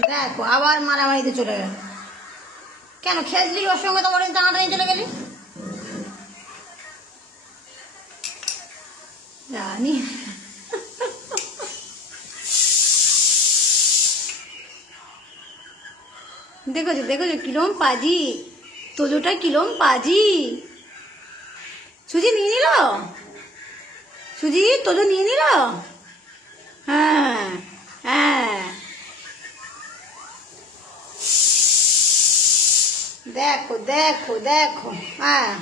দেখো আবার মারামারিতে চলে গেল। কেন খেললি ওর সঙ্গে, তোমার টানাটানি চলে গেলি? জানি দেখেছো দেখেছো কিরম পাজি, তোজোটা কিরম পাজি। সুজি নিয়ে নিল, সুজি তোজো নিয়ে নিল। হ্যাঁ হ্যাঁ, দেখো দেখো দেখো, হ্যাঁ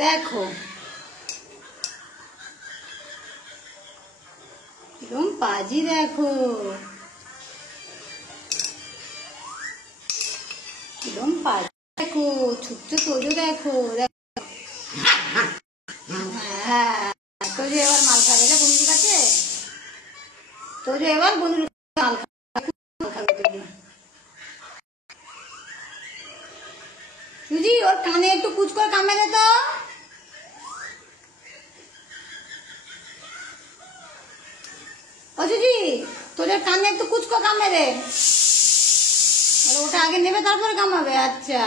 দেখো কিরম পাজি, দেখো কিরম পাজি, দেখো ছুটছে তোজো, দেখো দেখো। হ্যাঁ, তোজো এবার মাল খাবে রে বন্ধুর কাছে, তোজো এবার বন্ধুর মাল খাবে তোজো। সুজি ওর কানে একটু কুচ করে কামড়ে দে তো। ও সুজি, তোদের কানে একটু কুচ করে কামড়ে দে। ওটা আগে নেবে তারপরে কামাবে। আচ্ছা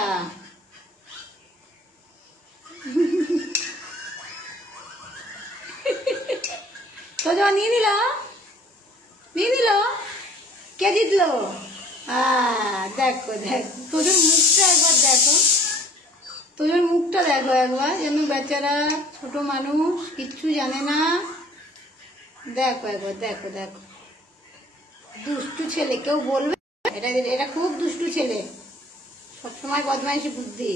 তোজো নিয়ে নিল, নিয়ে নিল। কে জিতলো? দেখো দেখো তোদের মুখটা একবার দেখো, তোদের মুখটা দেখো একবার, যেন বেচারা ছোট মানুষ কিচ্ছু জানে না। দেখো একবার, দেখো দেখো দুষ্টু ছেলে, কেউ বলবে এটা, এটা খুব দুষ্টু ছেলে, সবসময় বদমাইশি বুদ্ধি।